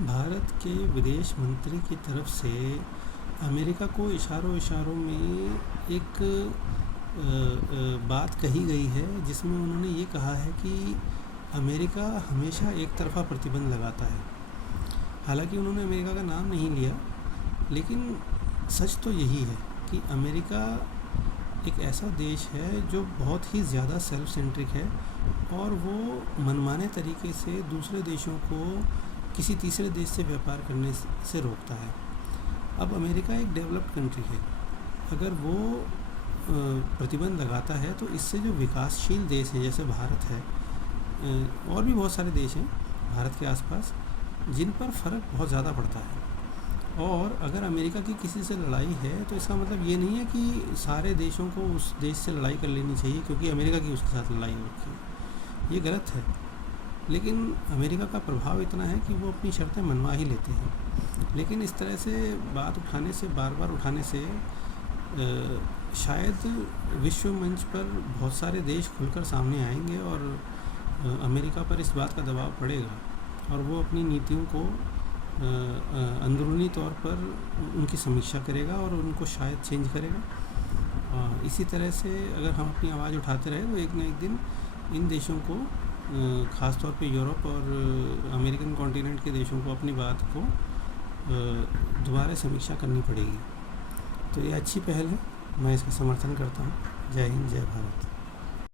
भारत के विदेश मंत्री की तरफ से अमेरिका को इशारों में एक बात कही गई है, जिसमें उन्होंने ये कहा है कि अमेरिका हमेशा एक तरफ़ा प्रतिबंध लगाता है। हालांकि उन्होंने अमेरिका का नाम नहीं लिया, लेकिन सच तो यही है कि अमेरिका एक ऐसा देश है जो बहुत ही ज़्यादा सेल्फ सेंट्रिक है और वो मनमाने तरीके से दूसरे देशों को किसी तीसरे देश से व्यापार करने से रोकता है। अब अमेरिका एक डेवलप्ड कंट्री है, अगर वो प्रतिबंध लगाता है तो इससे जो विकासशील देश हैं जैसे भारत है, और भी बहुत सारे देश हैं भारत के आसपास, जिन पर फ़र्क बहुत ज़्यादा पड़ता है। और अगर अमेरिका की किसी से लड़ाई है तो इसका मतलब ये नहीं है कि सारे देशों को उस देश से लड़ाई कर लेनी चाहिए क्योंकि अमेरिका की उसके साथ लड़ाई हो रखी है। ये गलत है, लेकिन अमेरिका का प्रभाव इतना है कि वो अपनी शर्तें मनवा ही लेते हैं। लेकिन इस तरह से बात उठाने से, बार बार उठाने से शायद विश्व मंच पर बहुत सारे देश खुलकर सामने आएंगे और अमेरिका पर इस बात का दबाव पड़ेगा और वो अपनी नीतियों को अंदरूनी तौर पर उनकी समीक्षा करेगा और उनको शायद चेंज करेगा। इसी तरह से अगर हम अपनी आवाज़ उठाते रहे तो एक न एक दिन इन देशों को, ख़ास तौर पे यूरोप और अमेरिकन कॉन्टिनेंट के देशों को अपनी बात को दोबारा समीक्षा करनी पड़ेगी। तो ये अच्छी पहल है, मैं इसका समर्थन करता हूँ। जय हिंद, जय भारत।